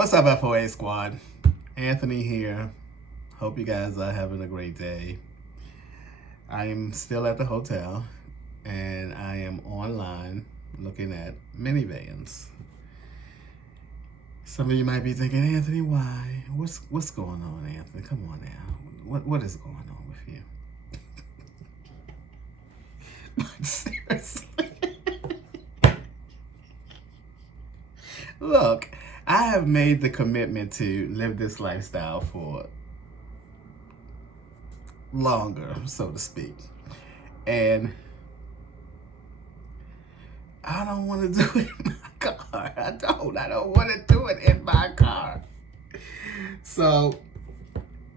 What's up, FOA squad? Anthony here. Hope you guys are having a great day. I am still at the hotel and I am online looking at minivans. Some of you might be thinking, Anthony, why? What's going on, Anthony? Come on now. What is going on with you? But seriously. Look, I have made the commitment to live this lifestyle for longer, so to speak. And I don't want to do it in my car. I don't want to do it in my car. So,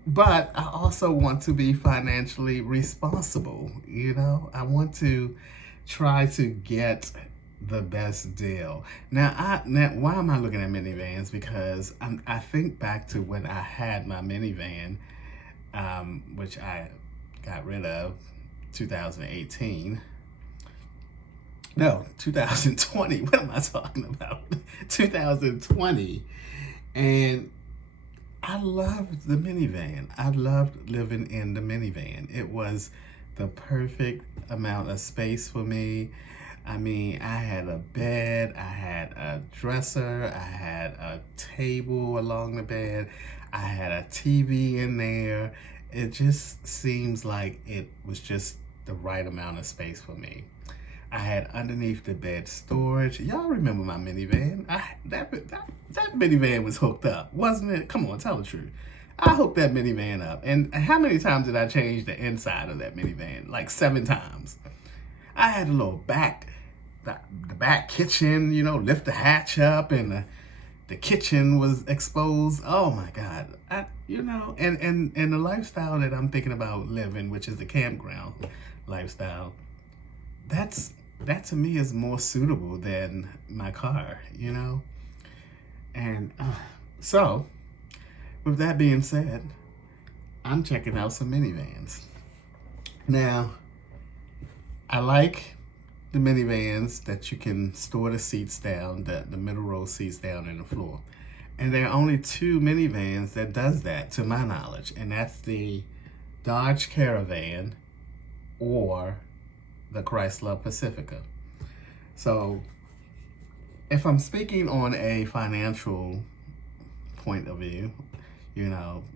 but I also want to be financially responsible. I want to try to get the best deal. Now, why am I looking at minivans? Because I think back to when I had my minivan, which I got rid of 2018. No, 2020. What am I talking about? 2020. And I loved the minivan. I loved living in the minivan. It was the perfect amount of space for me. I mean, I had a bed, I had a dresser, I had a table along the bed, I had a TV in there. It just seems like it was just the right amount of space for me. I had underneath the bed storage. Y'all remember my minivan? That minivan was hooked up, wasn't it? Come on, tell the truth. I hooked that minivan up. And how many times did I change the inside of that minivan? Like 7 times. I had a little the back kitchen, lift the hatch up, and the kitchen was exposed. Oh my God. And the lifestyle that I'm thinking about living, which is the campground lifestyle, that to me is more suitable than my car, And so, with that being said, I'm checking out some minivans. Now, I like the minivans that you can store the seats down, the middle row seats down in the floor. And there are only 2 minivans that does that, to my knowledge, and that's the Dodge Caravan or the Chrysler Pacifica. So, if I'm speaking on a financial point of view,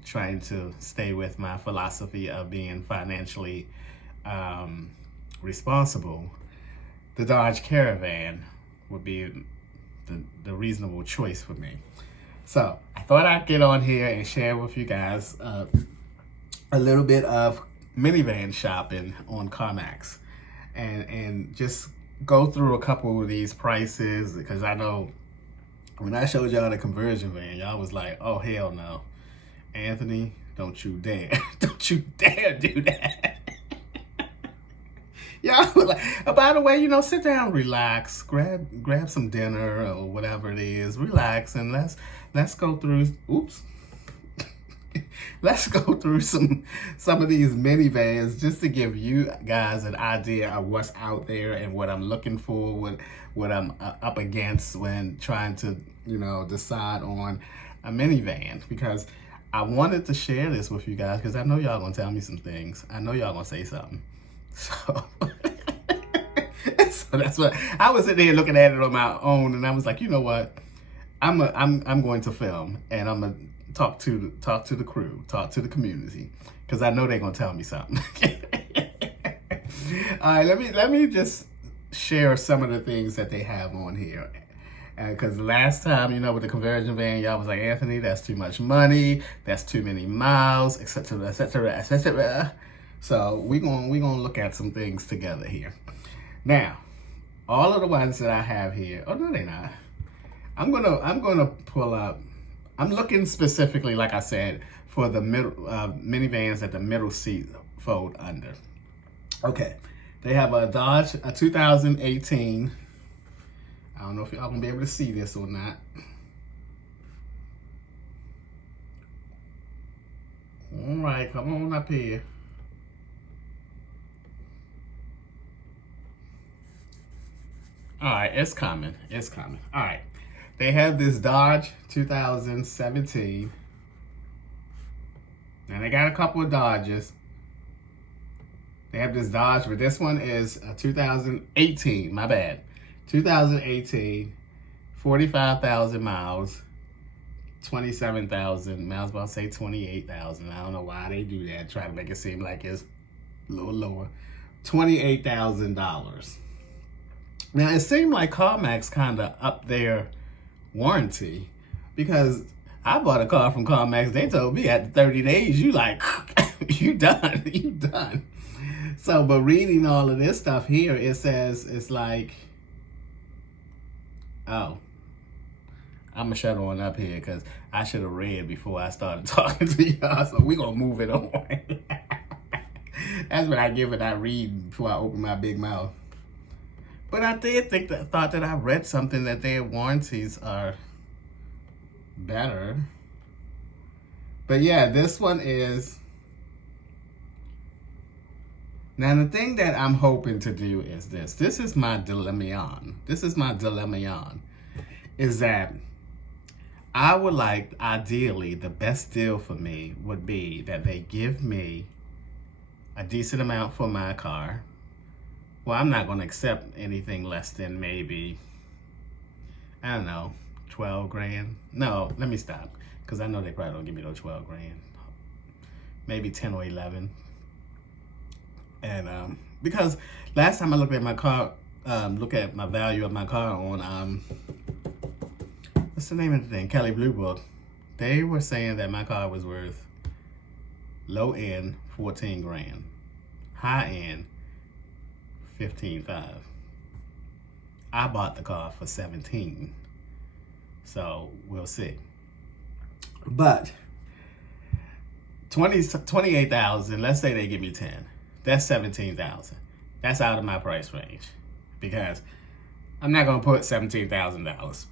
trying to stay with my philosophy of being financially responsible, the Dodge Caravan would be the reasonable choice for me. So I thought I'd get on here and share with you guys a little bit of minivan shopping on CarMax, and just go through a couple of these prices, because I know when I showed y'all the conversion van, y'all was like, oh hell no, Anthony, don't you dare, don't you dare do that. Y'all like, by the way, sit down, relax, grab some dinner or whatever it is, relax, and let's go through. Oops. Let's go through some of these minivans just to give you guys an idea of what's out there and what I'm looking for, what I'm up against when trying to decide on a minivan, because I wanted to share this with you guys because I know y'all gonna tell me some things. I know y'all gonna say something. So, so that's what I was sitting there looking at it on my own, and I was like, you know what, I'm going to film, and I'm gonna talk to the crew, talk to the community, because I know they're gonna tell me something. All right, let me just share some of the things that they have on here. Because last time, with the conversion van, y'all was like, Anthony, that's too much money, that's too many miles, etc., etc., etc. So we're gonna look at some things together here. Now, all of the ones that I have here, oh no, they're not. I'm gonna pull up. I'm looking specifically, like I said, for the middle minivans that the middle seat fold under. Okay, they have a Dodge, a 2018. I don't know if y'all gonna be able to see this or not. All right, come on up here. All right, it's coming. All right. They have this Dodge 2017. And they got a couple of Dodges. They have this Dodge, but this one is a 2018, my bad. 2018, 45,000 miles, 27,000 miles, about to say 28,000. I don't know why they do that, try to make it seem like it's a little lower. $28,000. Now, it seemed like CarMax kind of upped their warranty because I bought a car from CarMax. They told me after 30 days, you like, you done, you done. So, but reading all of this stuff here, it says, it's like, oh, I'm going to shut on up here because I should have read before I started talking to y'all. So we're going to move it on. That's what I get when I read before I open my big mouth. But I did thought that I read something that their warranties are better. But yeah, this one is. Now the thing that I'm hoping to do is this. This is my dilemma. This is my dilemma. Is that I would like, ideally, the best deal for me would be that they give me a decent amount for my car. Well, I'm not going to accept anything less than maybe, I don't know, 12 grand. No, let me stop, because I know they probably don't give me no 12 grand. Maybe 10 or 11. And because last time I looked at my car, look at my value of my car on, what's the name of the thing? Kelley Blue Book. They were saying that my car was worth low end 14 grand, high end 15.5. I bought the car for 17. So we'll see. But 28,000, let's say they give me 10. That's 17,000. That's out of my price range because I'm not going to put $17,000.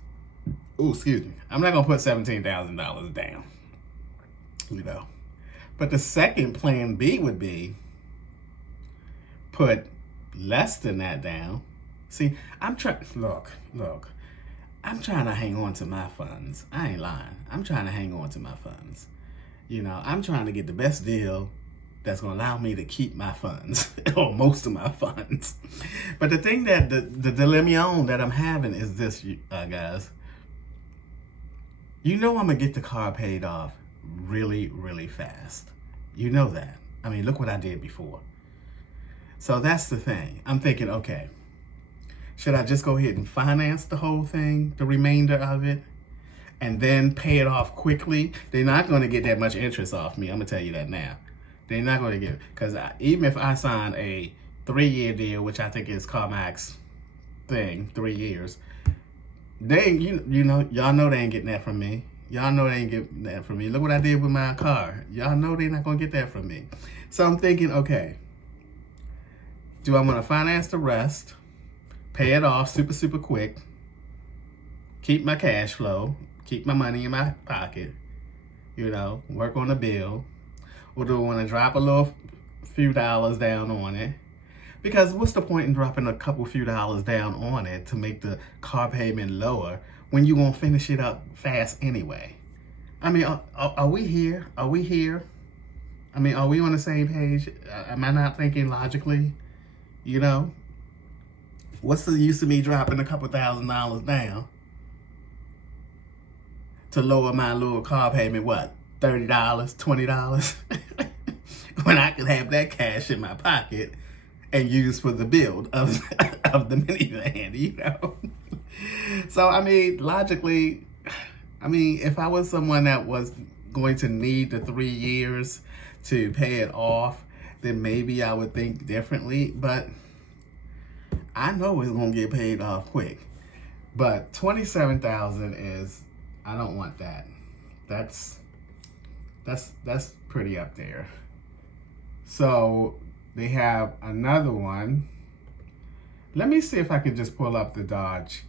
Oh, excuse me. I'm not going to put $17,000 down. You know. But the second plan B would be put less than that down. See, I'm trying, look, I'm trying to hang on to my funds. I ain't lying. I'm trying to hang on to my funds. You know, I'm trying to get the best deal that's going to allow me to keep my funds, or most of my funds. But the thing that, the dilemma that I'm having is this, guys. You know I'm going to get the car paid off really, really fast. You know that. I mean, look what I did before. So that's the thing. I'm thinking, okay, should I just go ahead and finance the whole thing, the remainder of it, and then pay it off quickly? They're not going to get that much interest off me. I'm going to tell you that now. They're not going to get, because even if I sign a 3-year deal, which I think is CarMax thing, 3 years, they ain't, you know, y'all know they ain't getting that from me. Y'all know they ain't getting that from me. Look what I did with my car. Y'all know they're not going to get that from me. So I'm thinking, okay, do I want to finance the rest, pay it off super, super quick, keep my cash flow, keep my money in my pocket, you know, work on the bill? Or do I want to drop a little few dollars down on it? Because what's the point in dropping a couple few dollars down on it to make the car payment lower when you won't finish it up fast anyway? I mean, are we here? Are we here? I mean, are we on the same page? Am I not thinking logically? You know? What's the use of me dropping a couple $1,000s down to lower my little car payment, what, $30, $20? When I could have that cash in my pocket and use for the build of the minivan, you know? So, I mean, logically, I mean, if I was someone that was going to need the 3 years to pay it off, then maybe I would think differently. But I know it's going to get paid off quick. But $27,000 is, I don't want that. That's pretty up there. So they have another one. Let me see if I can just pull up the Dodge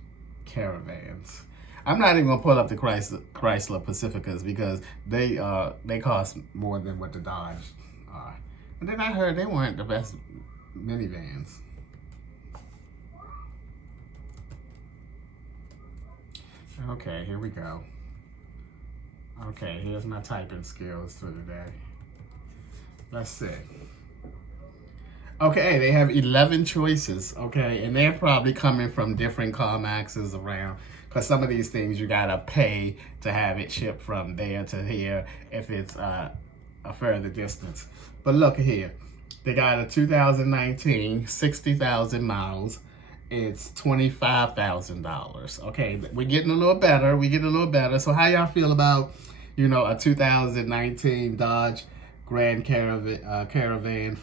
Caravans. I'm not even gonna pull up the Chrysler Pacificas because they cost more than what the Dodge are. And then I heard they weren't the best minivans. Okay, here we go. Okay, here's my typing skills for today. Let's see. Okay, they have 11 choices, okay? And they're probably coming from different CarMaxes around, because some of these things you gotta pay to have it shipped from there to here if it's a further distance. But look here, they got a 2019, 60,000 miles. It's $25,000. Okay, we're getting a little better. So how y'all feel about, you know, a 2019 Dodge Grand Caravan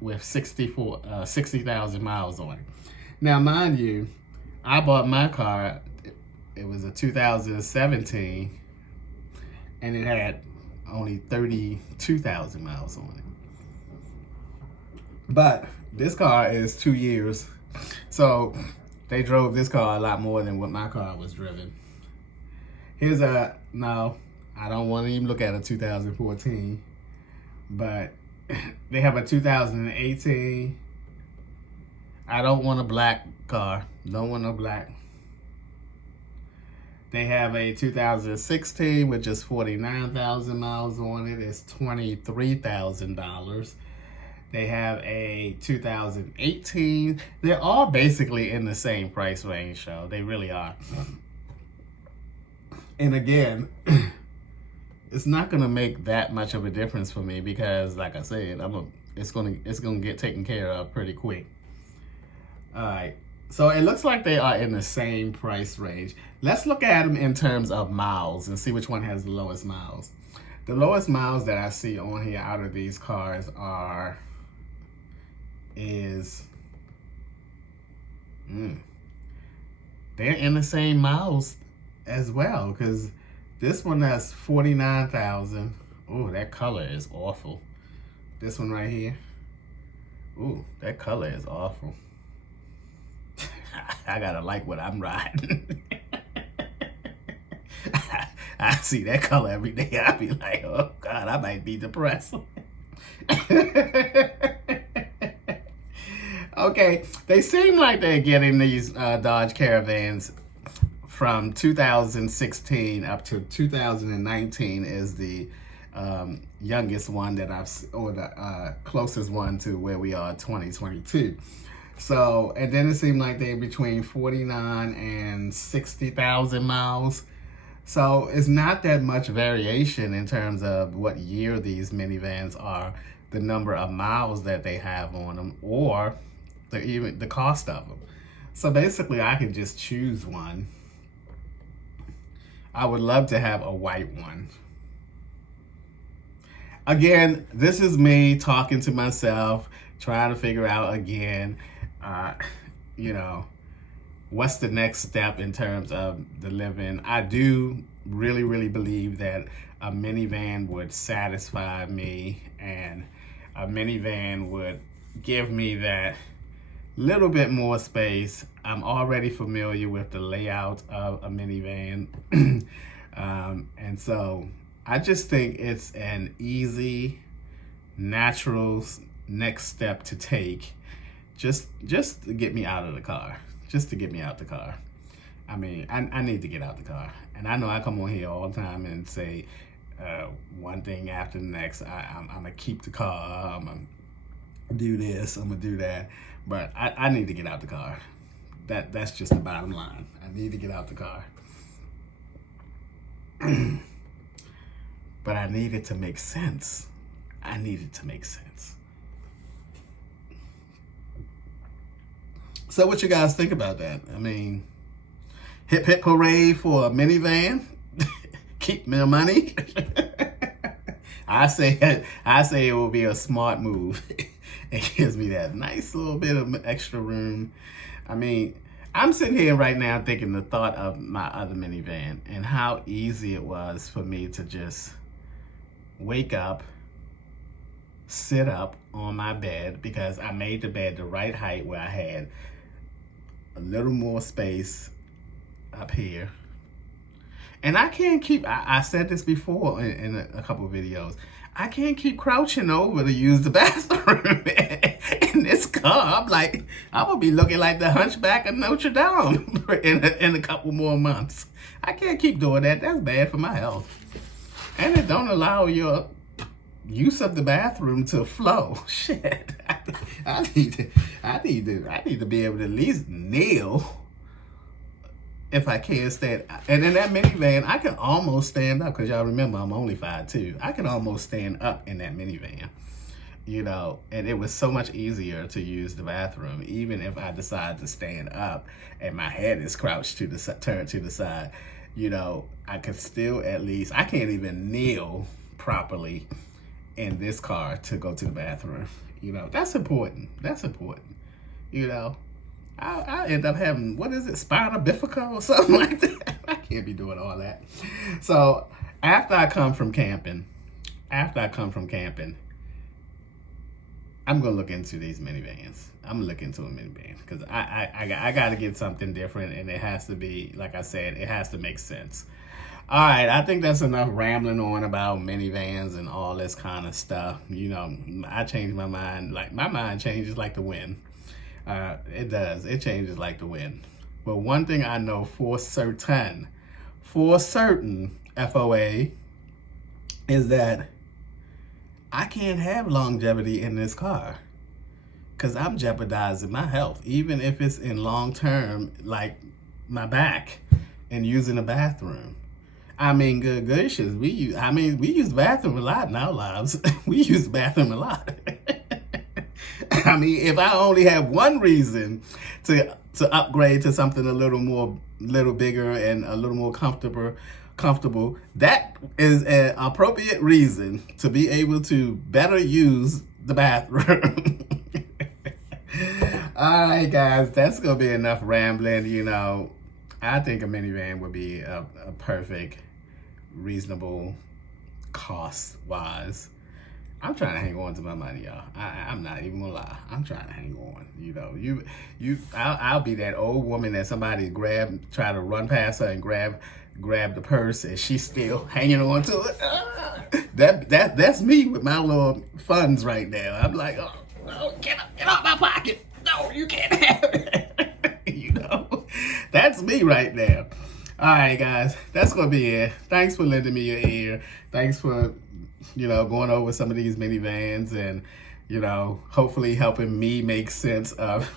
with 60,000 miles on it? Now, mind you, I bought my car. It was a 2017, and it had only 32,000 miles on it. But this car is 2 years. So they drove this car a lot more than what my car was driven. Here's no, I don't want to even look at a 2014, but they have a 2018. I don't want a black car. Don't want no black. They have a 2016 with just 49,000 miles on it. It's $23,000. They have a 2018. They're all basically in the same price range, so they really are. And again, it's not gonna make that much of a difference for me because, like I said, it's gonna get taken care of pretty quick. All right, so it looks like they are in the same price range. Let's look at them in terms of miles and see which one has the lowest miles. The lowest miles that I see on here out of these cars they're in the same miles as well, because this one has 49,000. Oh, that color is awful. This one right here. Ooh, that color is awful. I gotta like what I'm riding. I see that color every day. I be like, oh God, I might be depressed. Okay, they seem like they're getting these Dodge Caravans from 2016 up to 2019 is the youngest one that or the closest one to where we are, 2022. So, and then it seemed like they're between 49 and 60,000 miles. So it's not that much variation in terms of what year these minivans are, the number of miles that they have on them, or even the cost of them. So basically I can just choose one. I would love to have a white one. Again, this is me talking to myself, trying to figure out again, you know, what's the next step in terms of the living. I do really believe that a minivan would satisfy me, and a minivan would give me that little bit more space. I'm already familiar with the layout of a minivan. And so I just think it's an easy, natural next step to take just to get me out of the car. Just to get me out the car. I mean, I need to get out the car. And I know I come on here all the time and say one thing after the next. I'm going to keep the car. I'm going to do this. I'm going to do that. But I need to get out the car. That's just the bottom line. I need to get out the car. But I need it to make sense. I need it to make sense. So what you guys think about that? I mean, hip hip hooray for a minivan. Keep my money. I say it will be a smart move. It gives me that nice little bit of extra room. I mean, I'm sitting here right now thinking the thought of my other minivan and how easy it was for me to just wake up, sit up on my bed, because I made the bed the right height where I had a little more space up here. And I can't keep, I said this before in a couple of videos, I can't keep crouching over to use the bathroom. And in this car. I'm like, I'm gonna be looking like the Hunchback of Notre Dame in a couple more months. I can't keep doing that. That's bad for my health. And it don't allow your use of the bathroom to flow. Shit. I need to be able to at least kneel if I can't stand. And in that minivan, I can almost stand up, because y'all remember I'm only 5'2". I can almost stand up in that minivan, you know, and it was so much easier to use the bathroom, even if I decide to stand up and my head is crouched to the turned to the side, you know, I could still at least, I can't even kneel properly in this car to go to the bathroom. You know, that's important. That's important. You know, I end up having, what is it, spina bifida or something like that. I can't be doing all that. So after I come from camping, I'm gonna look into these minivans. I'm gonna look into a minivan, because I got to get something different, and it has to be, like I said, it has to make sense. All right, I think that's enough rambling on about minivans and all this kind of stuff. You know, I changed my mind. Like, my mind changes like the wind. It does. It changes like the wind. But one thing I know for certain, FOA, is that I can't have longevity in this car, because I'm jeopardizing my health, even if it's in long term, like my back and using the bathroom. I mean, good gracious, we use the bathroom a lot in our lives. We use the bathroom a lot. I mean, if I only have one reason to upgrade to something a little bigger and a little more comfortable, that is an appropriate reason to be able to better use the bathroom. All right, guys, that's gonna be enough rambling. You know, I think a minivan would be a perfect, reasonable cost-wise. I'm trying to hang on to my money, y'all. I'm not even gonna lie. I'm trying to hang on. You know, I'll be that old woman that somebody try to run past her and grab the purse, and she's still hanging on to it. That's me with my little funds right now. I'm like, oh, get out my pocket. No, you can't have it. You know, that's me right now. All right, guys, that's going to be it. Thanks for lending me your ear. Thanks for, you know, going over some of these minivans and, you know, hopefully helping me make sense of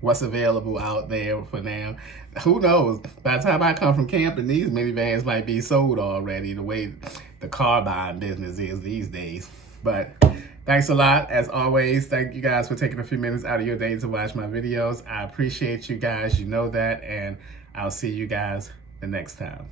what's available out there for now. Who knows? By the time I come from camping, these minivans might be sold already, the way the car buying business is these days. But thanks a lot. As always, thank you guys for taking a few minutes out of your day to watch my videos. I appreciate you guys. You know that. And I'll see you guys the next time.